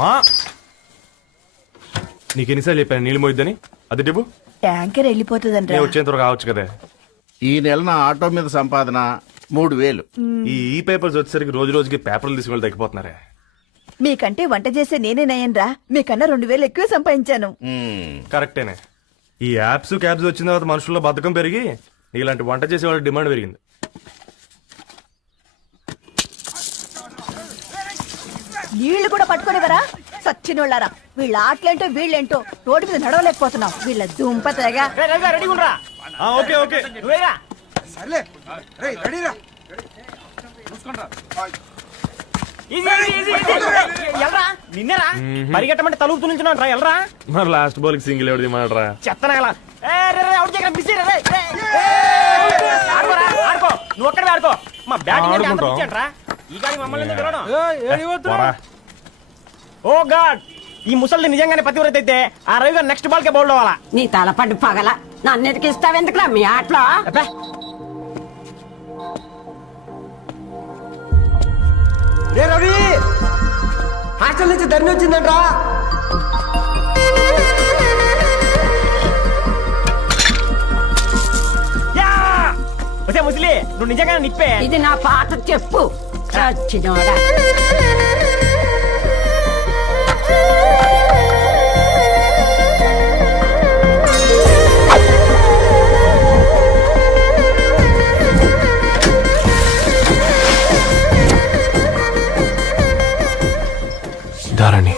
మా నీకెన్నిసార్లు చెప్పాను నీళ్ళు మోయిద్దని? అది డిబు ట్యాంకర్ వెళ్ళిపోతుందంట. వచ్చేంత కావచ్చు కదా. ఈ నెల నా ఆటో మీద సంపాదన 3000. ఈ పేపర్స్ వచ్చేసరికి రోజు రోజుకి పేపర్లు తీసుకుని తగ్గిపోతున్నారే. మీకంటే వంట చేసే నేనే నయ్యన్రా, మీకన్నా 2000 ఎక్కువ సంపాదించాను. కరెక్టేనే. ఈ యాప్స్ క్యాబ్స్ వచ్చిన తర్వాత మనుషుల్లో బద్ధకం పెరిగి ఇలాంటి వంట చేసే వాళ్ళ డిమాండ్ పెరిగింది. నీళ్లు కూడా పట్టుకునేవరా సచ్చినోళ్ళారా. వీళ్ళ ఆటలేంటో వీళ్ళేంటో రోడ్డు మీద నడవలేకపోతున్నాం. వీళ్ళ దుంప తెగ. ఓకే ఓకే నిన్నరా పరిగెట్టమంటే తలుపుతూ నుంచున్నా ఎల్రా. మరి లాస్ట్ బాల్ కి సింగిల్ ఎవరిది మాట్రా చెత్తనగల ఆడుకో నువ్వు ఒక్కడే ఆడుకో. మా బ్యాటింగ్ ఈ గాడి మమ్మల్ని గెలవడం. ఓ గాడ్, ఈ ముసలి నిజంగానే పతివ్రత అయితే ఆ రవి గారు నెక్స్ట్ బాల్ కే బౌల్డ్ అవ్వాలా. నీ తలపండి పగల నన్నిటికి ఇస్తావెందుకురా మీ ఆటలో. రవి హాస్టల్ నుంచి ధరణి వచ్చిందంట్రా. ముసలి నువ్వు నిజంగా నిప్పే. ఇది నా పాట చెప్పు చచ్చినోడా. ధారణి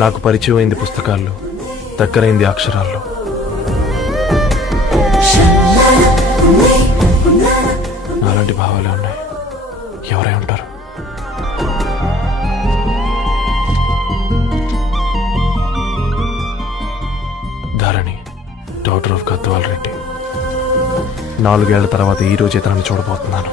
నాకు పరిచయం అయింది పుస్తకాల్లో, దగ్గరైంది అక్షరాల్లో. నాలాంటి భావాలే ఉన్నాయి. ఎవరై ఉంటారు? Dharani doctor of Gadwal Reddy. 4 ఏళ్ల తర్వాత ఈ రోజు ఇతరాన్ని చూడబోతున్నాను.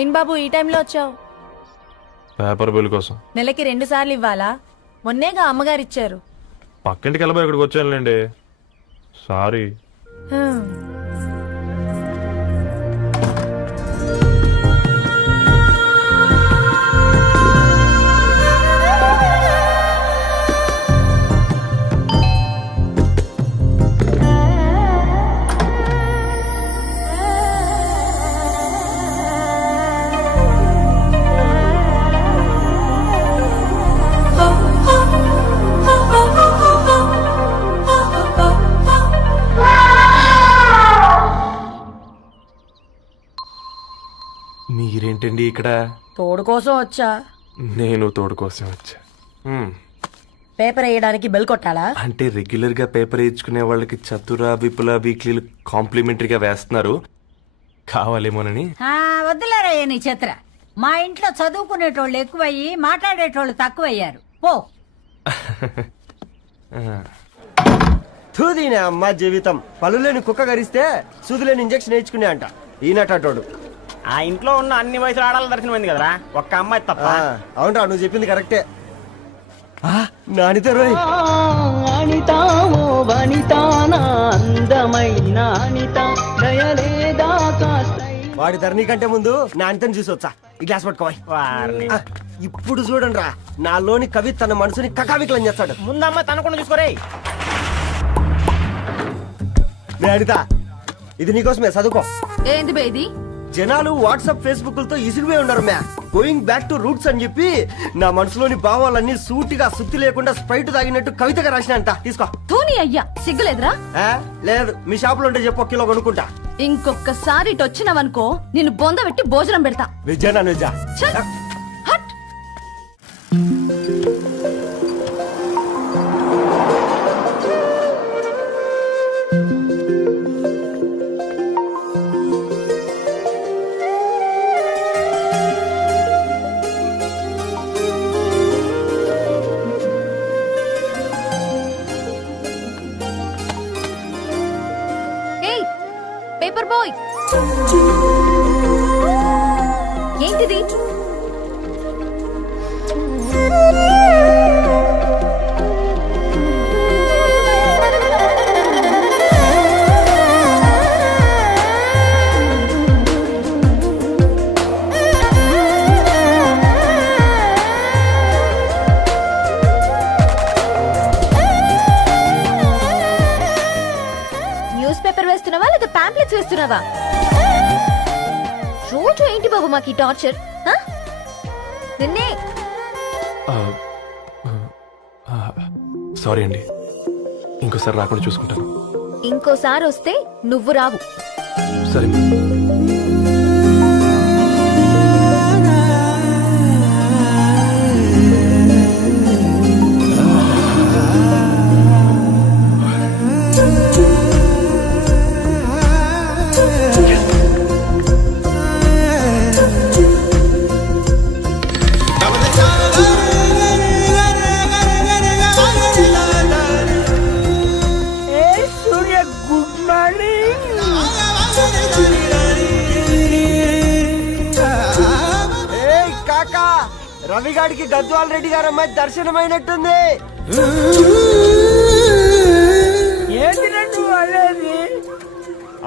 ఏం బాబు ఈ టైంలో వచ్చావు? పేపర్ బిల్ కోసం. నెలకి 2 సార్లు ఇవ్వాలా? మొన్నేగా అమ్మగారు ఇచ్చారు. పక్కింటికి వెళ్ళబోయి ఇక్కడికి వచ్చానులేండి. సారీ. మీరేంటండి ఇక్కడ? తోడు కోసం వచ్చా. నేను తోడు కోసం వచ్చా. పేపర్ వేయడానికి బెల్ కొట్టాలా? అంటే రెగ్యులర్ గా పేపర్ వేయించుకునే వాళ్ళకి చతుర విపుల వీక్లీలు కాంప్లిమెంటరీగా వేస్తున్నారు, కావాలేమోనని. వద్దులేరా నీ చిత్ర. మా ఇంట్లో చదువుకునేటోళ్ళు ఎక్కువయ్యి మాట్లాడేటోళ్ళు తక్కువయ్యారు. పో. తూదీనే అమ్మ జీవితం. పలులేని కుక్క గరిస్తే సూదులేని ఇంజక్షన్ వేయించుకునే అంట ఈనటోడు. ఆ ఇంట్లో ఉన్న అన్ని వయసులో ఆడాల దర్శనమైంది కదరా, ఒక్క అమ్మాయి తప్ప. అవునరా, నువ్వు చెప్పింది కరెక్టే. నానితో వాడి ధరణి కంటే ముందు నానితని చూసి వచ్చా. ఈ గ్లాస్ పట్టుకోవాలి. ఇప్పుడు చూడండి రా, నాలోని కవి తన మనసుని కకావికలం చేస్తాడు. ముందమ్మ తనకుండా చూసుకోరే. అనిత ఇది నీకోసమే చదువుకో. ఏంది బేది? జనాలు వాట్సాప్ ఫేస్బుక్ లతో ఇసిగిపోయి ఉన్నారు మ్యా. గోయింగ్ బ్యాక్ టు రూట్స్ అని చెప్పి నా మనసులోని భావాలన్నీ సూటిగా సుత్తి లేకుండా స్ప్రైట్ తాగినట్టు కవితగా రాసినంట. తీసుకో. తూని అయ్యా సిగ్గులేదురా? లేదు, మీ షాప్ లో ఉంటే చెప్పు, 1 కిలో కొనుక్కుంటా. ఇంకొకసారి ఇటు వచ్చినావనుకో నిన్ను బొంద పెట్టి భోజనం పెడతా. వెజ్జా నాన్ వెజ్జా? చల్, హట్. పేపర్ బాయ్, ఏంటిది? న్యూస్ పేపర్ వేస్తున్నావా లేదా పాంప్లెట్స్ వేస్తున్నావా? రోజు ఏంటి బాబు మాకు ఈ టార్చర్? నిన్నే సారీ అండి, ఇంకోసారి రాకుండా చూసుకుంటాను. ఇంకోసారి వస్తే నువ్వు రావు. సరే. రవిగాడికి గద్వాల్ రెడ్డి గారు అమ్మాయి దర్శనమైనట్టుంది.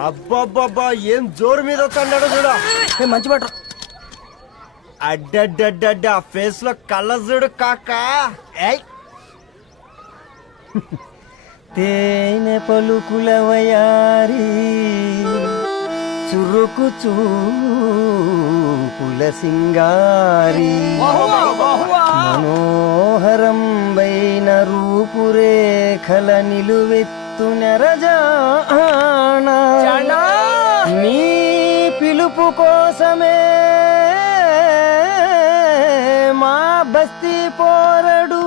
అబ్బాబ్బా ఏం జోరు మీద వస్తున్నాడో చూడ. మంచి బట్ట అడ్డడ్డడ్డ ఫేస్ లో కళ్ళ చూడు కాకా. తేనె పలుకుల వయారి చురుకు చూపుల సింగారి మనోహరం వైన రూపురేఖల నిలువెత్తు నెరజానా నీ పిలుపు కోసమే మా బస్తీ పోరడు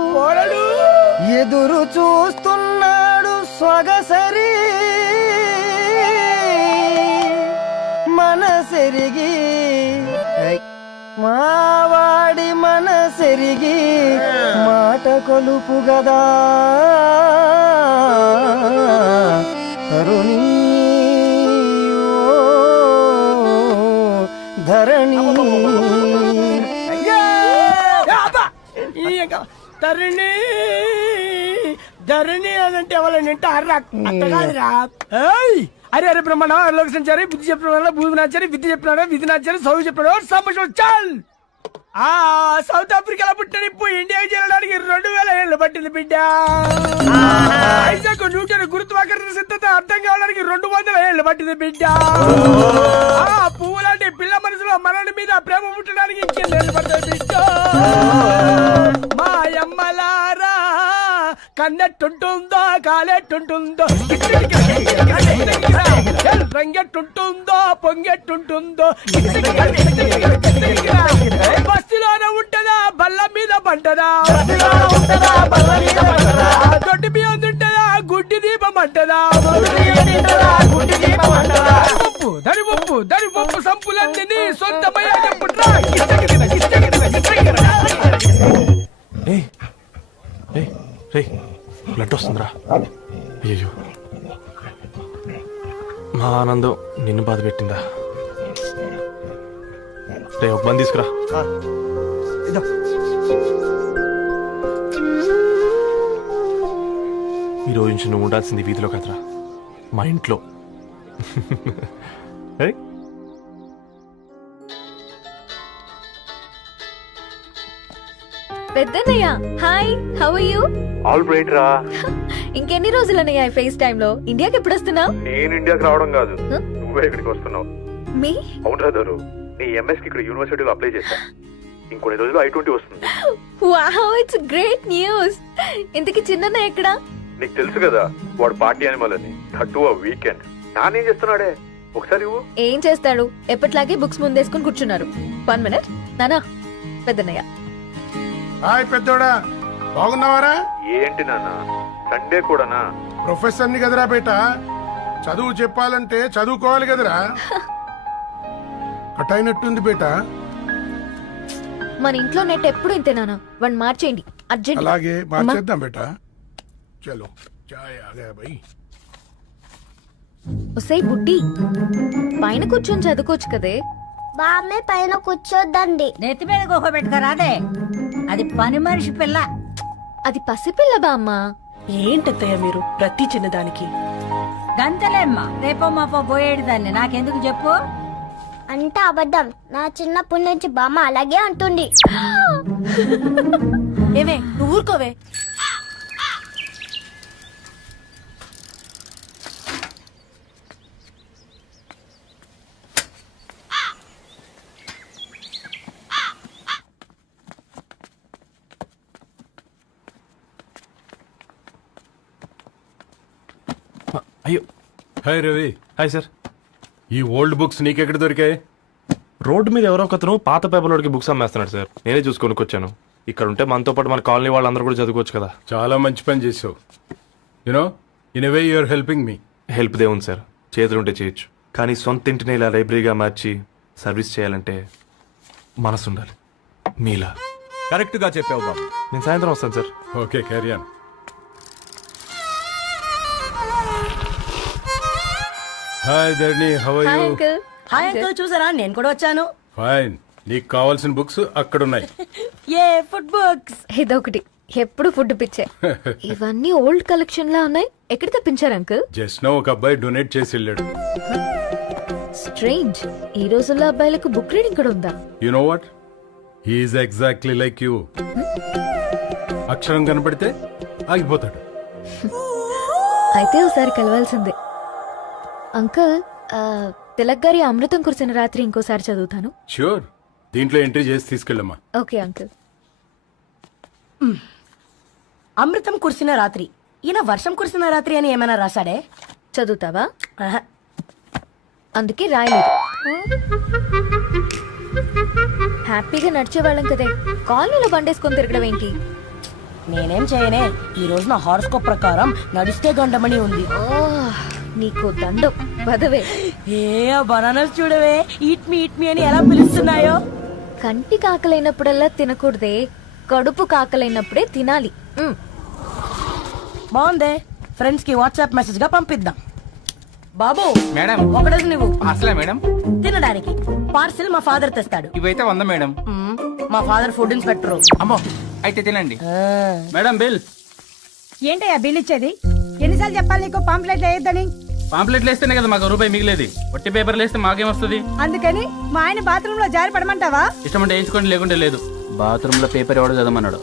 ఎదురు చూస్తున్నాడు స్వగసరి మనసెరిగి మావాడి మనసెరిగి మాట కొలుపు గదా తరుణి ధరణి తరుణి ధరణి అదంటే ఎవరైనా అట్టగాదిరా. అరే అరే బ్రహ్మణ లోక సంచారి బుద్ధి చెప్పిన భూమి నాచారి విద్య చెప్పినాడు విధి నాచారి చదువు చెప్పినాడు సంభాషణ చాల్. సౌత్ ఆఫ్రికాలో పుట్టిన ఇప్పుడు ఇండియాకి చేరడానికి 2000 ఏళ్ళు పట్టింది బిడ్డ. ఐజాక్ న్యూటన్ గురుత్వాకర్షణ సిద్ధత అర్థం కావడానికి 200 ఏళ్ళు పట్టింది బిడ్డ. పువ్వు లాంటి పిల్ల మనసులో మనని మీద ప్రేమ పుట్టడానికి ఇంకేళ్ళు పడుతుంది బిడ్డ. మా అమ్మలారా కన్నెట్టుంటుందో కాలెట్టుంటుందో రంగెట్టుంటుందో పొంగెట్టుంటుందో బస్సులోనే ఉంటదా బల్ల మీద పంటదా దొడ్డి బియ్యం తింటదా గుడ్డి దీపం అంటదా దరి పప్పు సంపులన్నీ సొంతమయ్యా చెప్పుట్రా. బ్లడ్ వస్తుందిరా. అయ్యో, మా ఆనందం నిన్ను బాధ పెట్టిందా? రే ఒక బంద్ తీసుకురా. ఈ రోజు నుంచి నువ్వు ఉండాల్సింది వీధిలో కదరా, మా ఇంట్లో. పెద్దన్నయ్య hi, how are you? All right రా. ఇంకెన్ని రోజులనయ్యా ఫేస్ టైమ్ లో? ఇండియాకి ఎప్పుడు వస్తున్నావు? నేను ఇండియాకి రావడం కాదు, నువ్వే ఇక్కడికి వస్తున్నావు. మీ అవునరా దొరు, నీ ఎంఎస్ కి ఇక్కడ యూనివర్సిటీలో అప్లై చేశా. ఇంకొన్ని రోజులు I-20 వస్తుంది. Wow, it's great news. ఇంతకి చిన్న ఎక్కడ? నీకు తెలుసు కదా వాడు పార్టీ అనిమల్ అని, థర్టూ వీకెండ్. నానేం చేస్తున్నాడే ఒకసారి ఇవ్వు. ఏం చేస్తాడు, ఎప్పటిలాగే బుక్స్ ముందేసుకుని కూర్చున్నారు. 1 మినిట్ నానా. పెద్దన్నయ్య హాయ్ పెద్దోడా, బాగున్నావారా? ఏంటి నాన్న సండే కూడానా? ప్రొఫెసర్ని కదరా బేట, చదువు చెప్పాలంటే చదువుకోవాలి కదరా. కట్ అయినట్టుంది బేట. మన ఇంట్లో నెట్ ఎప్పుడు ఇంతే నానా. 1 మార్చేయండి అర్జెంట్. అలాగే మార్చేద్దాం బేట. చలో చాయ్ ఆ గయా భయ్. ఒసై బుడ్డి, పైన కూర్చొని చదువుకోవచ్చు కదే. బామ్మే పైన కూర్చోద్దండి. నెత్తి మీద గుహ పెట్టుకరాదే, అది పని మనిషి పిల్ల. అది పసిపిల్ల బామ్మ. ఏంటత్తయ్య మీరు ప్రతి చిన్నదానికి? గంతలేమ్మా, రేపో మాపో పోయేడు దాన్ని నాకెందుకు చెప్పు. అంటే అబద్ధం. నా చిన్నప్పటి నుంచి బామ్మ అలాగే అంటుంది. ఏమే నువ్వు ఊరుకోవే. అయ్యో. హాయ్ రవి. Hi sir. ఈ ఓల్డ్ బుక్స్ నీకెక్కడ దొరికాయి? రోడ్డు మీద ఎవరో ఒకతను పాత పేపర్లోకి బుక్స్ అమ్మేస్తున్నాడు సార్. నేనే చూసుకొని వచ్చాను. ఇక్కడ ఉంటే మనతో పాటు మన కాలనీ వాళ్ళందరూ కూడా చదువుకోవచ్చు కదా. చాలా మంచి పని చేసావు. You know in a way you are helping me. Help దేవుంది సార్, చేతులుంటే చేయొచ్చు. కానీ సొంత ఇంటిని ఇలా లైబ్రరీగా మార్చి సర్వీస్ చేయాలంటే మనసు ఉండాలి. మీలా. కరెక్ట్ గా చెప్పావు బాబు. నేను సాయంత్రం వస్తాను sir. Okay carry on. Hi Dharni, how are hi you? Uncle. Hi uncle, చూసారా నేను కూడా వచ్చాను. ఫైన్. నీకు కావాల్సిన బుక్స్ అక్కడ ఉన్నాయి. ఏ ఫుడ్ బుక్స్? ఇదొకటి, ఎప్పుడు ఫుడ్ పిచ్చే. ఇవన్నీ ఓల్డ్ కలెక్షన్ లా ఉన్నాయి. ఎక్కడ తెప్పించారు అంకుల్? జస్ట్ నో ఒక అబ్బాయి డొనేట్ చేసి వెళ్ళాడు. స్ట్రేంజ్, ఈ రోజుల్లో అబ్బాయిలకు బుక్ రీడింగ్ కూడా ఉందా? You know what, he is exactly like you. అక్షరం కనపడితే ఆగిపోతాడు. అయితే ఒకసారి కలవాల్సిందే. అంకుల్, తిలక్ గారి అమృతం కురిసిన రాత్రి ఇంకోసారి చదువుతాను. ష్యూర్, దీంట్లో ఎంట్రీ చేసి తీసుకెళ్ళమ్మా. Okay uncle. అమృతం కురిసిన రాత్రి. ఈయన వర్షం కురిసిన రాత్రి అని ఏమైనా రాశాడే? చదువుతావా? ఆహా. అందుకే రాయలేదు. హ్యాపీగా నడిచేవాళ్ళం కదే, కాలనీలో బండేసుకొని తిరగడం ఏంటి? నేనేం చేయనే, ఈ రోజు నా హారోస్కోప్ ప్రకారం నడిస్తే గండమని ఉంది. నీకు దండం పదవే. ఏ బనానాస్ చూడవే, ఈట్ మీ అని ఎలా పిలుస్తున్నాయో. కంటి కాకలైనప్పుడల్లా తినకూడదే, కడుపు కాకలైనప్పుడే తినాలి. బాగుందే, ఫ్రెండ్స్ కి వాట్సాప్ మెసేజ్ గా పంపిద్దాం. బాబు మేడం. ఒకటేసి నువ్వు అసలే మేడం తినడానికి పార్సిల్ మా ఫాదర్ తెస్తాడు. ఇవైతే 100 మేడం. మా ఫాదర్ ఫుడ్ ఇన్స్పెక్టర్. అమ్మో, అయితే తినండి మేడం. బిల్ ఏంటయ్యా బిల్ ఇచ్చేది? ఎన్నిసార్లు చెప్పాలి నీకు పాంప్లెట్ వేయొద్దని? పాంప్లెట్లు వేస్తేనే కదా మాకు రూపాయి మిగిలేది. వట్టి పేపర్లు వేస్తే మాకేం వస్తుంది? అందుకని మా ఆయన బాత్రూమ్ లో జారి పడమంటావా? ఇష్టం అంటే వేయించుకోండి, లేకుంటే లేదు. బాత్రూమ్ లో పేపర్ ఎవడో చదవమన్నాడు.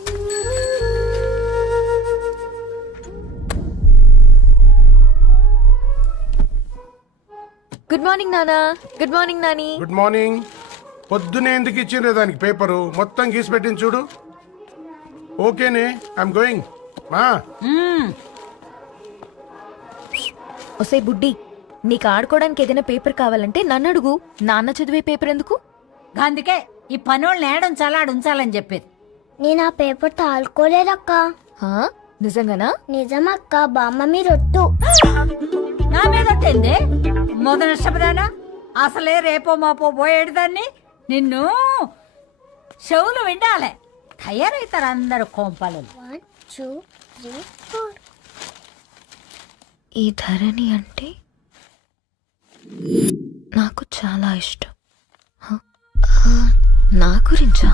గుడ్ మార్నింగ్ నానా. Good morning Nani. Good morning. పొద్దునే ఎందుకు ఇచ్చిండ్రే దానికి పేపరు? మొత్తం గీసి పెట్టింది చూడు. ఓకేనే, ఐఎమ్ గోయింగ్. మా ఒసే బుడ్డి, నీకు ఆడుకోవడానికి ఏదైనా పేపర్ కావాలంటే నన్ను అడుగు. నాన్న చదివే పేపర్ ఎందుకు? అందుకే ఈ పనోళ్ళని ఏడుంచాలా ఉంచాలని చెప్పేది. నేను ఆ పేపర్ తాలుకోలేదక్క. హా? నిజంగానా? నిజమక్క, బామ్మ మీరొట్టు. నా మీద ఒట్టింది మొదటి నష్టపదానా? అసలే రేపో మాపో పోయేడు దాన్ని. నిన్ను చెవులు విండాలే, తయారవుతారు అందరు కోంపాలు. 1 2 3 4. ఈ ధరణి అంటే నాకు చాలా ఇష్టం. నా గురించా?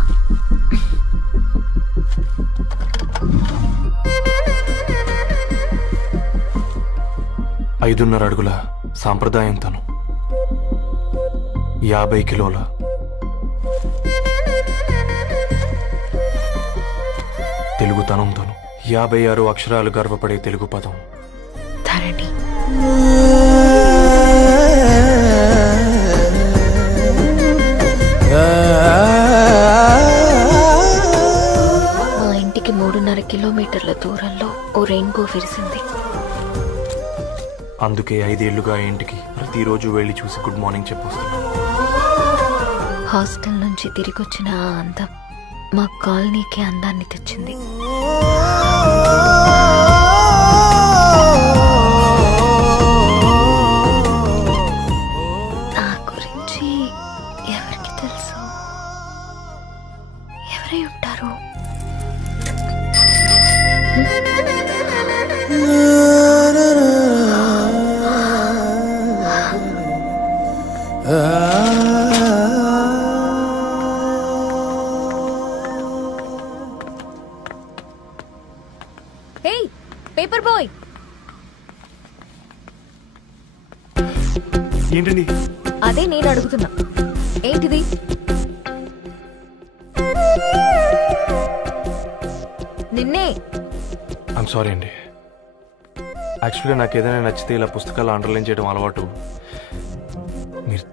ఐదున్నర అడుగుల సాంప్రదాయం తను, 50 కిలోల తెలుగుతనం తను, 56 అక్షరాలు గర్వపడే తెలుగు పదం ధరణి. మా ఇంటికి 3.5 కిలోమీటర్ల దూరంలో ఓ రెయిన్బో విరిసింది. అందుకే 5 ఏళ్లుగా ఇంటికి ప్రతిరోజు వెళ్ళి చూసి గుడ్ మార్నింగ్ చెప్పొస్తున్నాను. హాస్టల్ నుంచి తిరిగొచ్చిన ఆ అందం మా కాలనీకి అందాన్ని తెచ్చింది. నా గురించి ఎవరికి తెలుసు? ఎవరై ఉంటారు? హే పేపర్ బాయ్, ఏంటండి? అదే నేను అడుగుతున్నా, ఏంటిది? నిన్నే. ఐమ్ సారీ అండి. యాక్చువల్గా నాకు ఏదైనా నచ్చితే ఇలా పుస్తకాలు అండర్లైన్ చేయడం అలవాటు. మీరు